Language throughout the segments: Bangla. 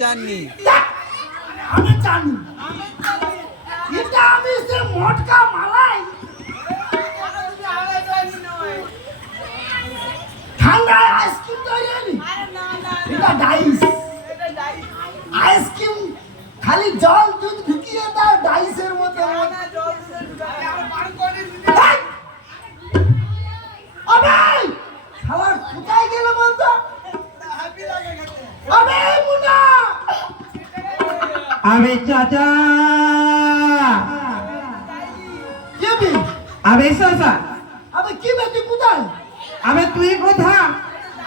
চাননি। আমি এটা আমি মটকা মালাই। ঠান্ডায় আইসক্রিম তৈরি হয়নি? এটা ডাইস। আইসক্রিম খালি জল আবে চাচা আবে কি বে তুই কোথায়? আবে তুই কোথা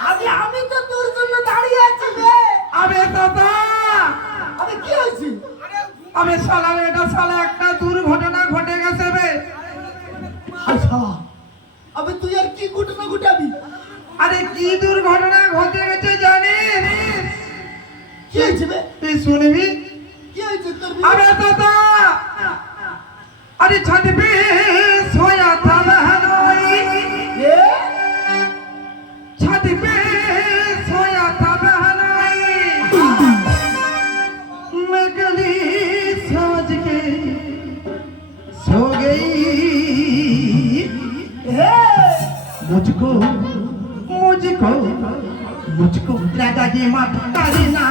আবে আমি তো তোর জন্য দাঁড়িয়ে আছি বে। আবে চাচা আবে কি হয়েছে? আবে শালা এটা শালা একটা দুর্ঘটনা ঘটে গেছে বে। আচ্ছা আবে তুই আর কি ঘটনা ঘটাবি? আরে কি দুর্ঘটনা ঘটে গেছে জানিস? কি হয়েছে বে? তুই শুনবি? কি হয়েছে তোর আবে চাচা আরে ছাদবে সোয়া তা বহনই ছাদবে সোয়া তা বহনই मैं गली साज के सो गई मुझको मुझको मुझको राजा जी माता ना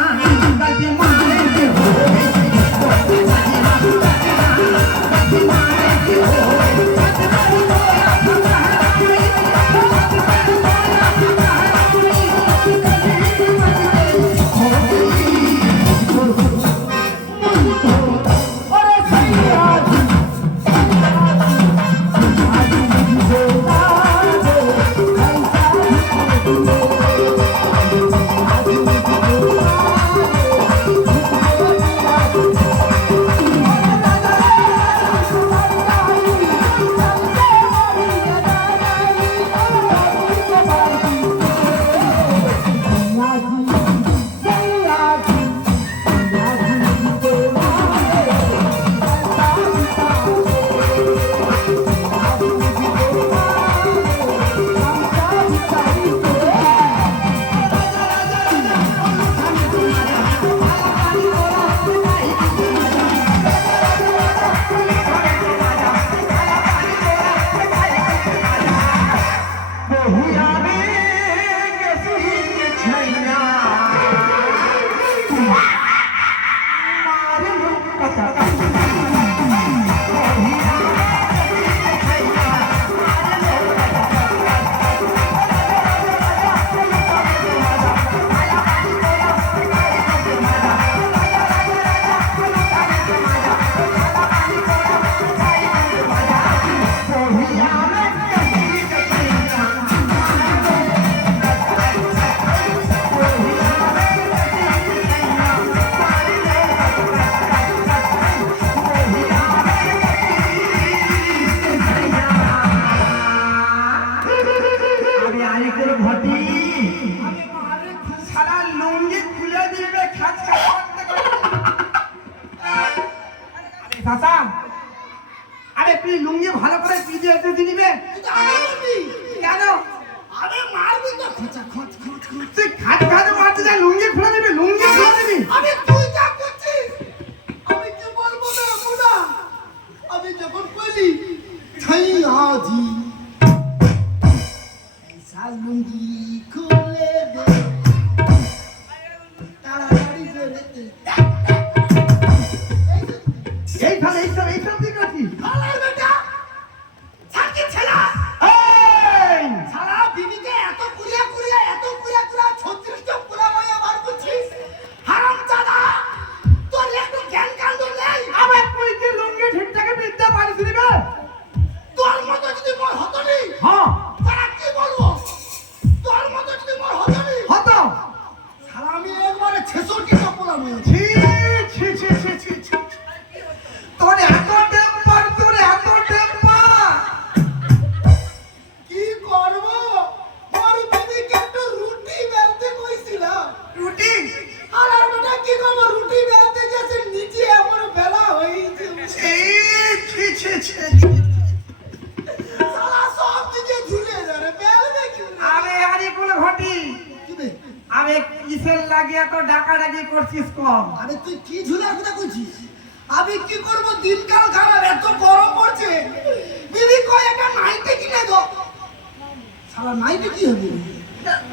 আমার নাইটি কি হবে?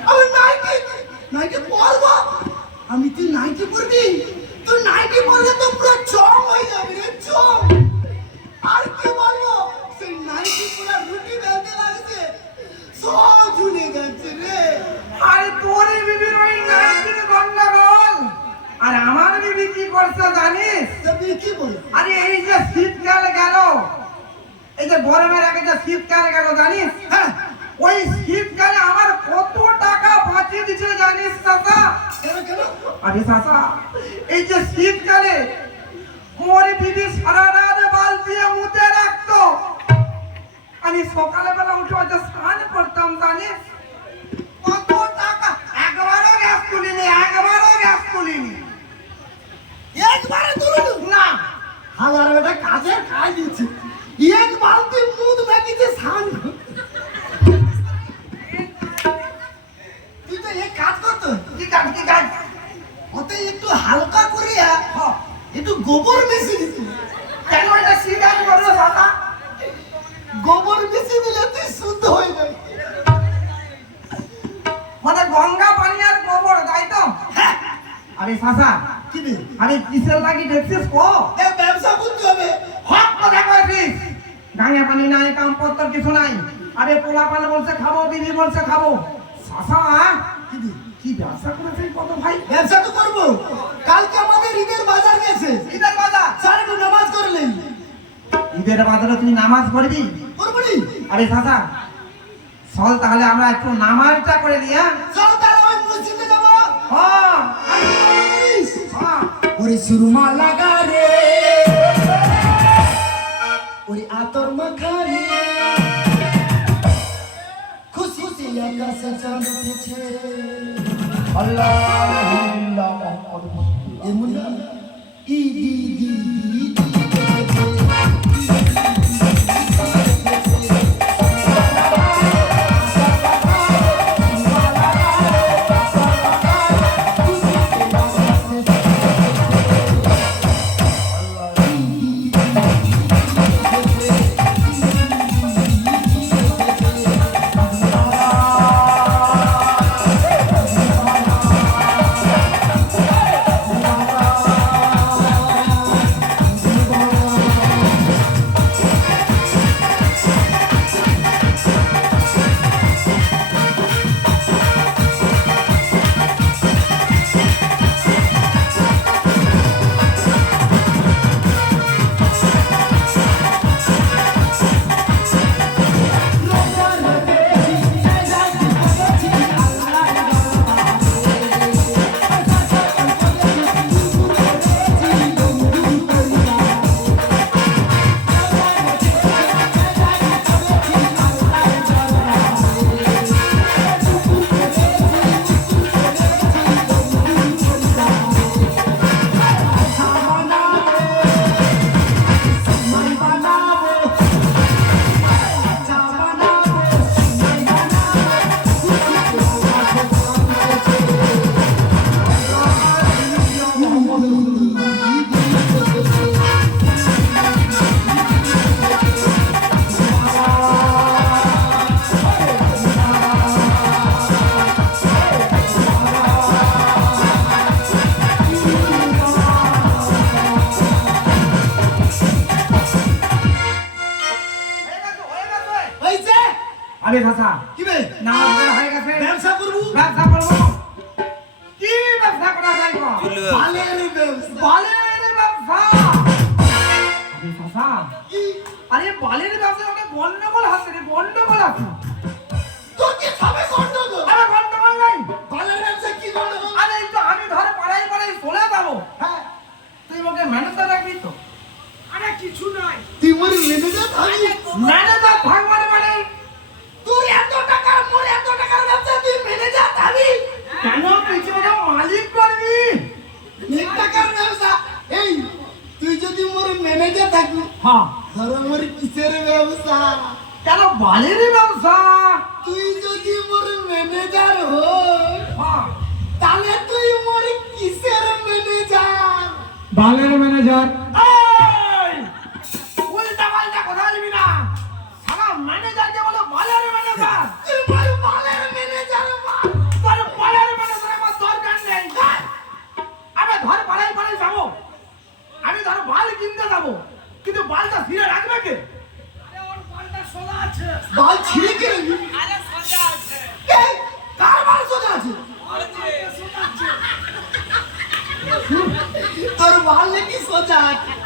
আমি নাইটি নাইটি পরবো আমি তুই নাইটি পরবি তুই নাইটি পরলে তো পুরো চম হয়ে যাবে রে চম। আর কি বলব? সেই নাইটি পুরো রুটি বেলতে লাগছে সব ঝুলে যাচ্ছে রে। আর তোরে বিবির ওই নাইটির গন্ডগোল। আর আমার বিবি কি করছে জানিস? তুই কি বল আরে এই যে শীতকাল গেল। এই যে গরমের আগে যে শীতকাল গেল জানিস? হ্যাঁ। ওই শীতকালে আমার কত টাকা বাঁচিয়ে দিয়েছিল জানিস, চাচা? আরে চাচা, এই যে শীতকালে কারে মরে বিবি সারা রাত বালতিয়ে মুতে রাখতো। আমি সকালবেলা উঠে হয়তো স্নান করতাম, জানিস? কত নামাজ পড়বি? করব আরে চাচা চল তাহলে আমরা একটু নামাজটা করে দিই হ্যাঁ? চলো তাহলে ওই মসজিদে যাব। হ্যাঁ। আর কি মনে করিস? হ্যাঁ। ওরে সুরমা লাগা রে। ওরে আতর মাখা রে। খুশিতে আকাশে চাঁদ উঠেছে। এমন ই দি দি দি দি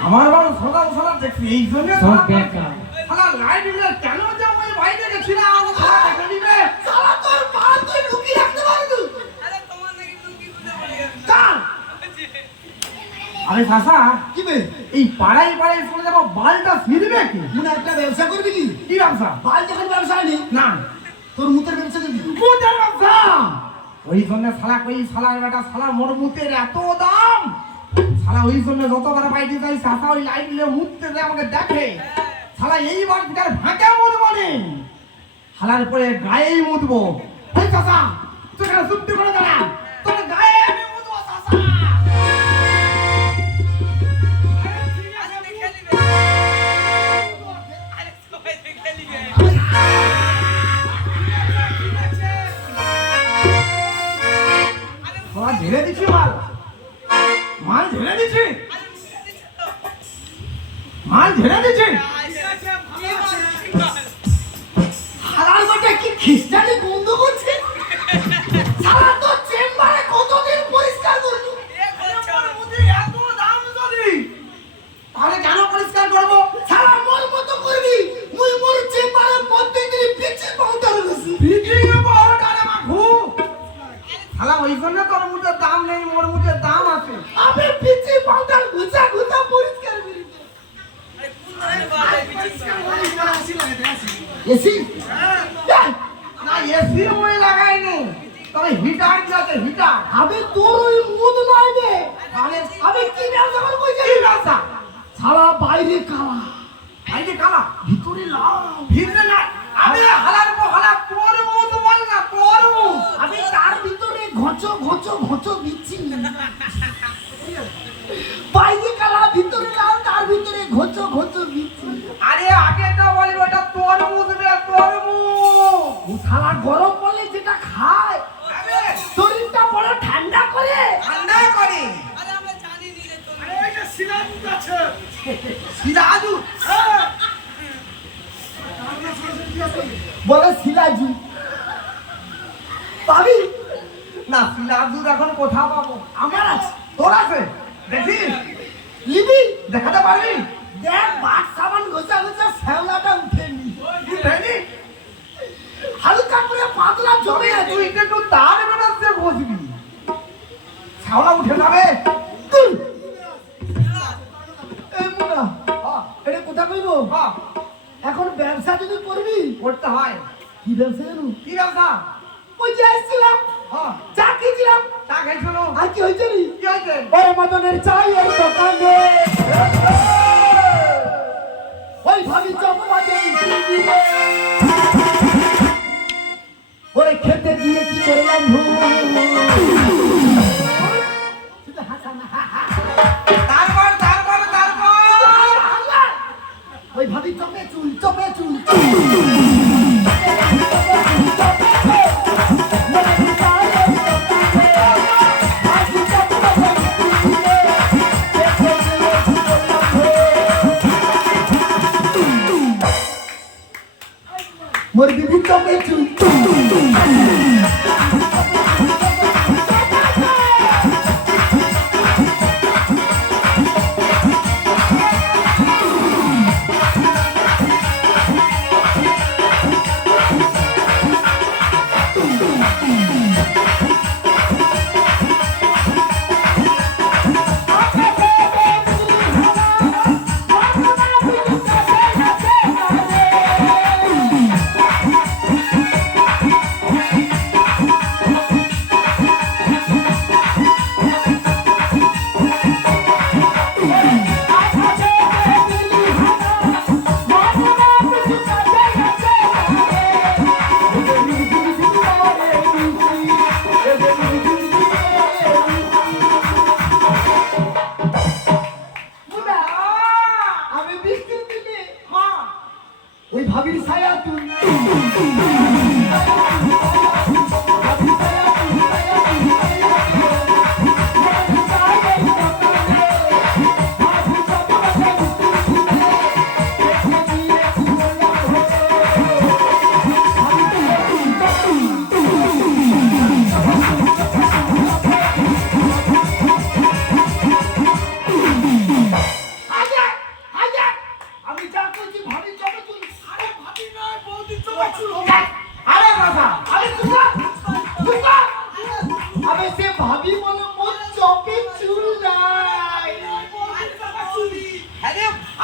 আমার বাল সদা সদা দেখছি এই জন্য সব বেকার। শালা লাইট দিলে কেন যাও ওই বাইরে গেছিলাম আমাকে শালা দেখে দিবে। সালা তোর বাল তুই লুকিয়ে রাখতে পারবি? কার আরে চাষা কি বে? এই পাড়াই পাড়াই চলে যাব বালটা ফিরবে কি? মনে একটা ব্যবসা করবি কি? কি ব্যবসা? বাল যখন ব্যবসা নেই না। তোর মুতের ব্যবসা করবি? মুতের ব্যবসা? ওই জন্য শালা কই শালার বেটা শালা মোর মুতের এত দাম। শালা, ওই জন্য যতবার বাইরে যাই চাষা ওই লাইট দিলে মুহূর্তে আমাকে দেখে। শালা, এইবার তার ফাঁকা মুতবো নি, শালার পরে গায়েই মুতবো চাষা তুই চুপটি করে দাঁড়া। হিটার দিয়েছে হিটার আমি তোর ওই মুদ নাই বে আমি আমি কি ব্যবসা করব কি ব্যবসা সারা বাইরে কালা। আইডি কালা? ভিতরে লাল। ভিতরে না আমি হালার পর হালা তোর মুখ বল না তোর মুখ আমি তার ভিতরে ঘচো ঘচো ঘচো দিচ্ছি। বাইরে কালা ভিতরে লাল তার ভিতরে ঘচো ঘচো দিচ্ছি। আরে আগে তো বলি ওটা তোর মুখ রে তোর ও সারা গরম বলে যেটা খায়। আরে শরীরটা বড় ঠান্ডা করে। ঠান্ডা করে। সিরাজু বলে শিলাজু পাবি? না এখন কোথাও পাবো? আমার আছে। তোর আছে? দেখি। লিবি দেখাতে পারবি? দেখ বাট সাবান ঘষা ঘষা ছাওলা উঠে যাবে। হ্যাঁ, এটা কোথা কইব হ্যাঁ, এখন ব্যবসা যদি করবি করতে হয়। কি ব্যবসা জানো? কি ব্যবসা? ওই যে এসেছিলাম হ্যাঁ। চা খেয়েছিলাম। চা খাইছিল আর কি হয়েছে রে? কি হয়েছে? ওরে মদনের চায়ের দোকানে। ওই ভাবি চম্পাতে ওরে খেতে গিয়ে কি করলাম ভুল? চুল চপে চুল মোর বিবি চপে চুল।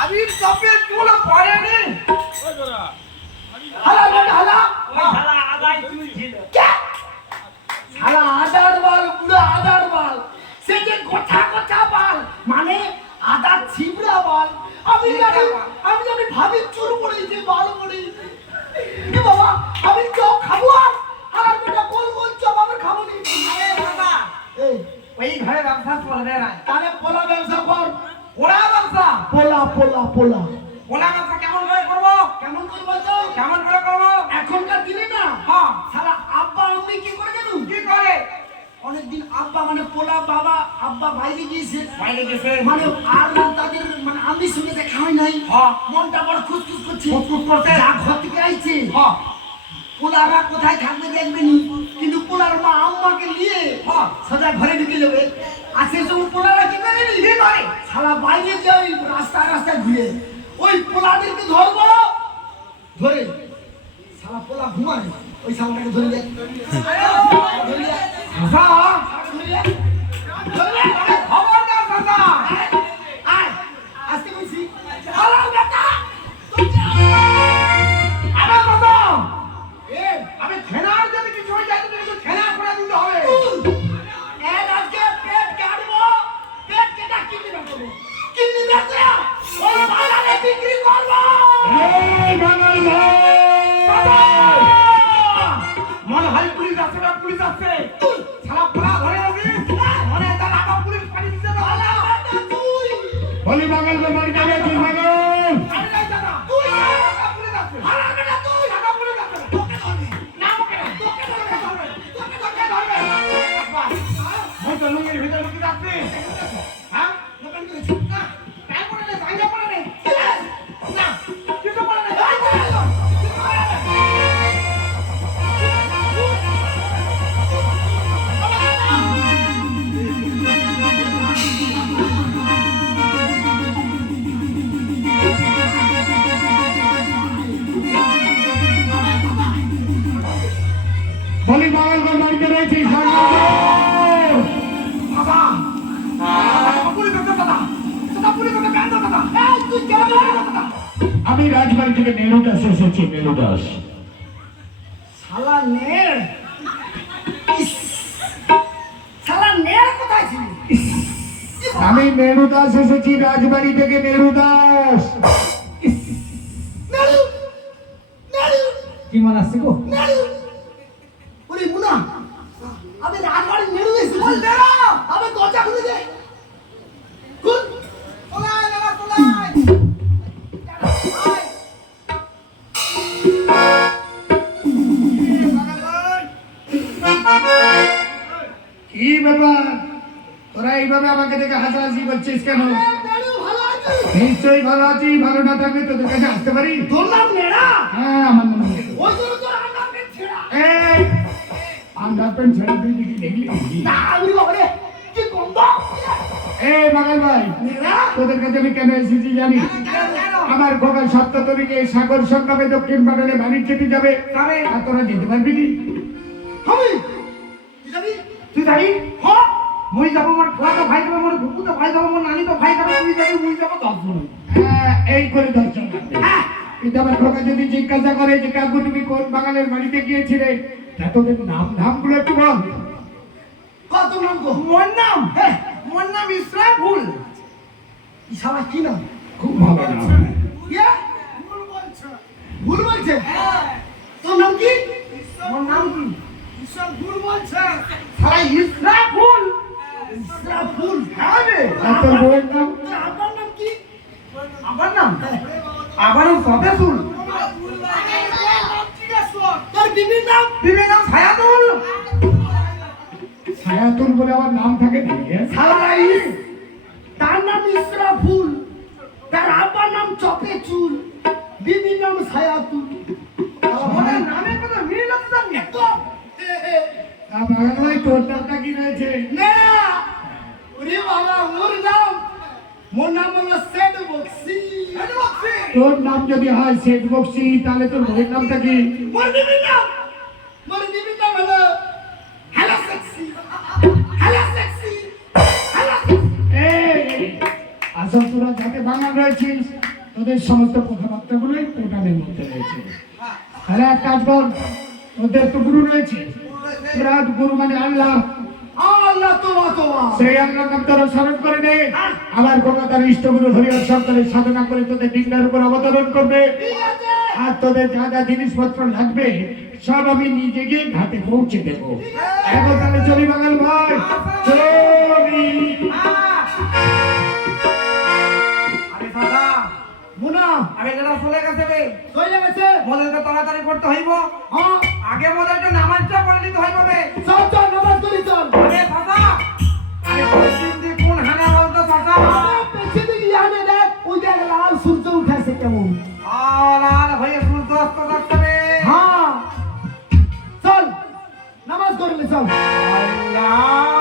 আবির চপে চুল পড়েনি হালা বেটা হালা। क्या সারা আদার বাল পুরো আদার বাল। সে যে গোটা গোটা বাল মানে আদার ছিবড়া বাল। আমি জানি আমি জানি ভাবি চুল পড়েছে বাল পড়েছে এ বাবা আমি চপ খাব আর। আর বেটা চপ আমি খাব নি। এই। ওই ঘরে ব্যবসা চলবে না। তাহলে পোলা ব্যবসা কর। পোলা পোলা পোলা। কেমন করে করব? কেমন করব তো? কেমন করে করব? এখনকার দিনে না হ্যাঁ। সারা আব্বা আম্মি কি করে জানুন কি করে? অনেকদিন আব্বা মানে পোলা বাবা আব্বা বাইরে গিয়েছে। বাইরে গেছে মানে আর তাদের মানে আমি শুনে দেখা হয় নাই। হ্যাঁ। মনটা বড় খুশখুশ করছে। ফুসফুস করছে? যা ঘর থেকে আইছে। হ্যাঁ। পোলারা কোথায় থাকবে দেখবেন কিন্তু পোলার মা আম্মাকে নিয়ে হ্যাঁ। সোজা ঘরে ঢুকে যাবে। আর সেই সময় পোলারা কি করে নি? কি করে? সারা বাইরে ওই রাস্তায় রাস্তায় ঘুরে ওই পোলাদেরকে ধরবো? ধরে। সারা পোলা ঘুমায়। ওই সালাটাকে ধরে যায় ধরে যায় বিক্রি করব। মনে হয় পুলিশ আছে না পুলিশ আছে? ছাড়া পোলা ধরে রাখবি মনে হয় তার আবার পুলিশ পানি দিতে তুই। হলি বাঙাল বাড়ি যাবে তুই বাঙাল আমি রাজবাড়ি থেকে নেহরু দাস এসেছি নেহরু দাস। শালা নের শালা নের কোথায় ছিল? আমি মেরু দাস এসেছি রাজবাড়ি থেকে নেরু দাস। কি মনে আসছে গো? নিশ্চয়ই ভালো আছি ভালো না থাকলে তোদের কাছে আসতে পারি। তোর নাম নেড়া। হ্যাঁ আমার নাম নেরু। ওই জন্য তোর ছেঁড়া। এই আন্ডারপ্যান্ট ছেড়ে তুই দেখলি? না আমি কি গন্ধ? এই ভাই তোদের কাছে আমি কেন এসেছি জানিস আমার তারিখে সাগর সংগ্রামে দক্ষিণ পাটনে বাণিজ্য খেতে যাবে। যাবে। আর তোরা যেতে পারবি আমি তুই যাবি? হ্যাঁ মুই যাব মোর খালাতো ভাই যাবে মোর বুকু তো ভাই যাবে মোর নানি তো ভাই যাবে তুই যাবি মুই যাব দশ জন এই করে দর্শন লাগবে কিন্তু আমার খোকা যদি জিজ্ঞাসা করে যে কাকু তুমি কোন বাঙালের বাড়িতে গিয়েছিলে? তা তোদের নাম ধামগুলো একটু বল। কত নাম গো? মোর নাম? হ্যাঁ। মোর নাম ইসরাফুল ইশারা কি নাম? খুব ভালো নাম। ইয়া ভুল বলছে। তোর নাম কি? মোর নাম কি? ঈশ্বর ভুল বলছে। সারা ইসরাফুল ইসরাফুল হ্যাঁ রে। তোর বউয়ের নাম তোর নাম আমার নাম আবারও তোর বিবির নাম? বিবির নাম ছায়াতুল। ছায়াতুল বলে আমার নাম থাকে নাকি হ্যাঁ? তার নাম তার আব্বার নাম চপে চুল। বিবির নাম ছায়াতুল। নামের কথা মিল আছে ভাই তোর নামটা কি রয়েছে? নেড়া ওরে বাবা মোর নাম মোর নাম হলো সেট বক্সি। তোর নাম যদি হয় শেখ বক্সি তাহলে তোর বউয়ের নামটা কি? মোর বিবির নাম। মোর বিবির নাম হলো hello sexy. Hello sexy. Hello এই, আসল তোরা যাতে বাঙাল রয়েছিস তোদের সমস্ত কথাবার্তাগুলোই পোটানের মধ্যে রয়েছে। তাহলে এক কাজ কর তোদের তো গুরু রয়েছে। তোরা গুরু মানে আল্লাহ। সেই আল্লাহর স্মরণ করে কোনো তার ইষ্টগুরু হরিহর সাধনা করে তোদের ডিঙ্গার উপর অবতরণ করবে। আর তোদের যা যা জিনিসপত্র লাগবে সব আমি নিজে গিয়ে ঘাটে পৌঁছে দেবো। এখন তাহলে চলি বাঙাল ভাই। চলি। আরে দাদা মুনা। আরে যারা চলে গেছে রে চলে গেছে। মোদেরকে তাড়াতাড়ি করতে হইব। হ্যাঁ। আগে বলে একটা নামাজটা পড়ে নিতে হয় বাবে চল চল নামাজ করি চল। আরে বাবা আরে পশ্চিম কোন হানা বলতো চাচা? পেছন দিকে জানে দেখ ওই দেখ লাল সূর্য উঠেছে কেমন। আ লাল হয়ে সূর্য অস্ত যাচ্ছে হ্যাঁ। চল নামাজ করলে চল। আল্লাহ।